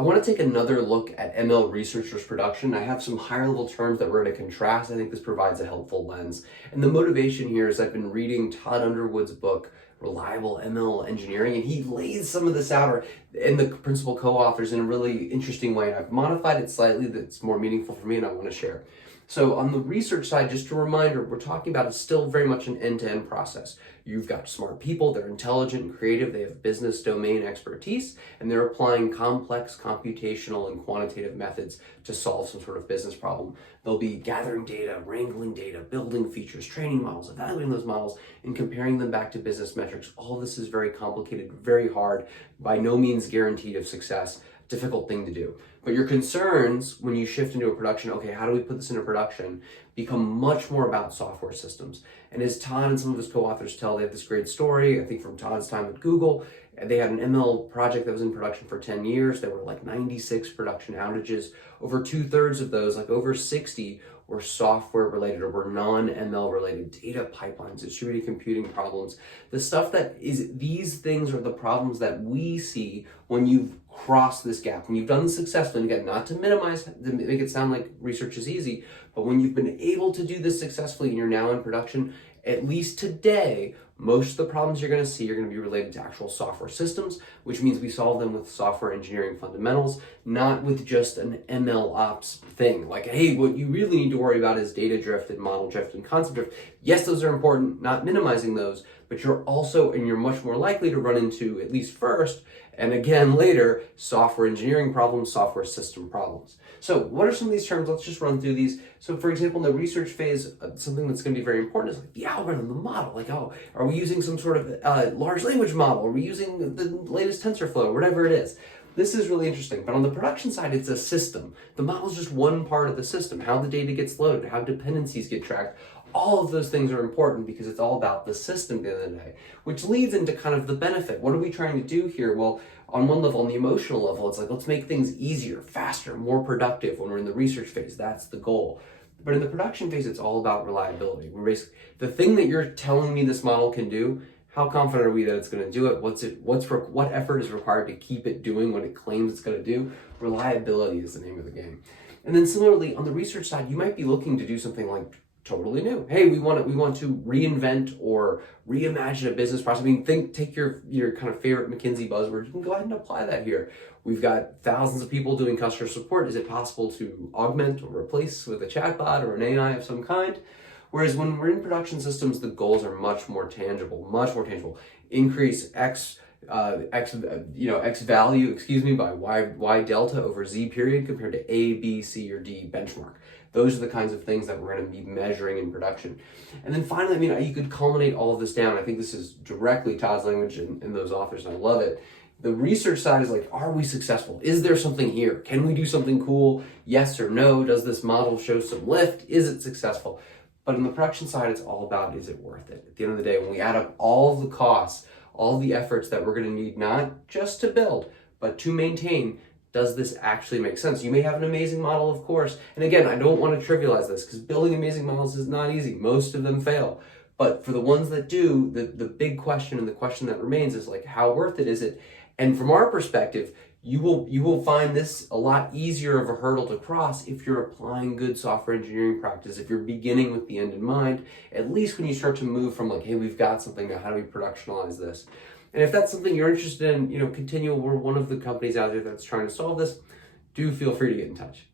I want to take another look at ML researchers' production. I have some higher level terms that we're going to contrast. I think this provides a helpful lens. And the motivation here is I've been reading Todd Underwood's book, Reliable ML Engineering, and he lays some of this out in the principal co-authors in a really interesting way. I've modified it slightly that's more meaningful for me and I want to share. So on the research side, just a reminder, we're talking about it's still very much an end-to-end process. You've got smart people, they're intelligent and creative, they have business domain expertise, and they're applying complex computational and quantitative methods to solve some sort of business problem. They'll be gathering data, wrangling data, building features, training models, evaluating those models, and comparing them back to business metrics. All of this is very complicated, very hard, by no means guaranteed of success. Difficult thing to do. But your concerns when you shift into a production, okay, how do we put this into production, become much more about software systems. And as Todd and some of his co-authors tell, they have this great story, I think from Todd's time at Google. They had an ML project that was in production for 10 years. There were like 96 production outages. Over 2/3 of those, like over 60, were software related or were non-ML related, data pipelines, distributed computing problems. The stuff that is, these things are the problems that we see when you've crossed this gap, when you've done this successfully. And again, not to minimize, to make it sound like research is easy, but when you've been able to do this successfully and you're now in production, at least today, most of the problems you're going to see are going to be related to actual software systems, which means we solve them with software engineering fundamentals, not with just an MLOps thing. Like, hey, what you really need to worry about is data drift and model drift and concept drift. Yes, those are important, not minimizing those, but you're much more likely to run into, at least first, and again later, software engineering problems, software system problems. So what are some of these terms? Let's just run through these. So for example, in the research phase, something that's going to be very important is like the algorithm, the model. Like, oh, are we using some sort of large language model? Are we using the latest TensorFlow, whatever it is? This is really interesting. But on the production side, it's a system. The model is just one part of the system, how the data gets loaded, how dependencies get tracked. All of those things are important because it's all about the system at the end of the day, which leads into kind of the benefit. What are we trying to do here? Well, on one level, on the emotional level, it's like, let's make things easier, faster, more productive when we're in the research phase. That's the goal. But in the production phase, it's all about reliability. We're basically, the thing that you're telling me this model can do, how confident are we that it's going to do it? What effort is required to keep it doing what it claims it's going to do? Reliability is the name of the game. And then similarly, on the research side, you might be looking to do something like totally new. Hey, we want to reinvent or reimagine a business process. I mean, take your kind of favorite McKinsey buzzword. You can go ahead and apply that here. We've got thousands of people doing customer support. Is it possible to augment or replace with a chatbot or an AI of some kind? Whereas when we're in production systems, the goals are much more tangible. Increase X value, by Y delta over Z period compared to A, B, C, or D benchmark. Those are the kinds of things that we're going to be measuring in production. And then finally, you could culminate all of this down. I think this is directly Todd's language and those authors, and I love it. The research side is like, are we successful? Is there something here? Can we do something cool? Yes or no? Does this model show some lift? Is it successful? But on the production side, it's all about, is it worth it? At the end of the day, when we add up all of the costs, all the efforts that we're going to need, not just to build, but to maintain, does this actually make sense? You may have an amazing model, of course. And again, I don't want to trivialize this because building amazing models is not easy. Most of them fail. But for the ones that do, the big question and the question that remains is like, how worth it is it? And from our perspective, you will find this a lot easier of a hurdle to cross if you're applying good software engineering practice, if you're beginning with the end in mind, at least when you start to move from like, hey, we've got something now, how do we productionalize this? And if that's something you're interested in, Continual, we're one of the companies out there that's trying to solve this. Do feel free to get in touch.